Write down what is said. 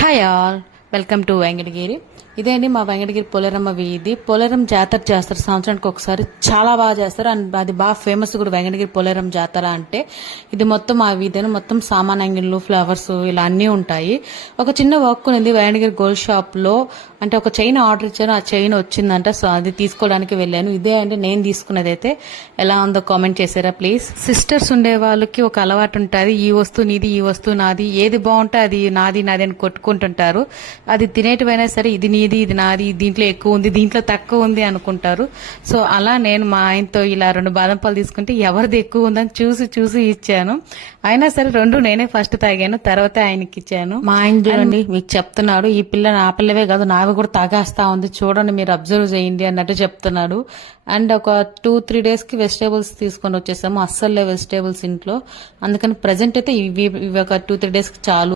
Hi all, welcome to Venkatagiri. ఇదే అండి మా వెంకటగిరి పోలేరమ్మ వీధి. పోలేరం జాతర చేస్తారు సంవత్సరానికి ఒకసారి, చాలా బాగా చేస్తారు. అండ్ అది బాగా ఫేమస్ కూడా వెంకటగిరి పోలేరం జాతర అంటే. ఇది మొత్తం ఆ వీధిని మొత్తం సామాన్ అంగిళ్ళు, ఫ్లవర్స్ ఇలా అన్నీ ఉంటాయి. ఒక చిన్న వర్క్ ఉంది వెంకటగిరి గోల్డ్ షాప్ లో. అంటే ఒక చైన్ ఆర్డర్ ఇచ్చాను, ఆ చైన్ వచ్చిందంట. సో అది తీసుకోవడానికి వెళ్ళాను. ఇదే అండి నేను తీసుకున్నది. అయితే ఎలా ఉందో కామెంట్ చేసారా ప్లీజ్. సిస్టర్స్ ఉండే వాళ్ళకి ఒక అలవాటు ఉంటుంది, ఈ వస్తువు నీది, ఈ వస్తువు నాది, ఏది బాగుంటే అది నాది నాది అని కొట్టుకుంటుంటారు. అది తినేటివైనా సరే ఇది నీది, ఇది నాది, దీంట్లో ఎక్కువ ఉంది, దీంట్లో తక్కువ ఉంది అనుకుంటారు. సో అలా నేను మా ఆయనతో ఇలా 2 బాదం పాలు తీసుకుంటే ఎవరిది ఎక్కువ ఉందని చూసి చూసి ఇచ్చాను. అయినా సరే 2 నేనే ఫస్ట్ తాగాను, తర్వాత ఆయనకి ఇచ్చాను. మా ఆయన చూడండి మీకు చెప్తున్నాడు, ఈ పిల్ల నా పిల్లవే కాదు నావి కూడా తాగేస్తా ఉంది, చూడండి మీరు అబ్జర్వ్ చేయండి అన్నట్టు చెప్తున్నాడు. అండ్ ఒక 2-3 days కి వెజిటేబుల్స్ తీసుకొని వచ్చేసాము. అస్సలే వెజిటేబుల్స్ ఇంట్లో, అందుకని ప్రజెంట్ అయితే ఇవి ఒక 2-3 days కి చాలు.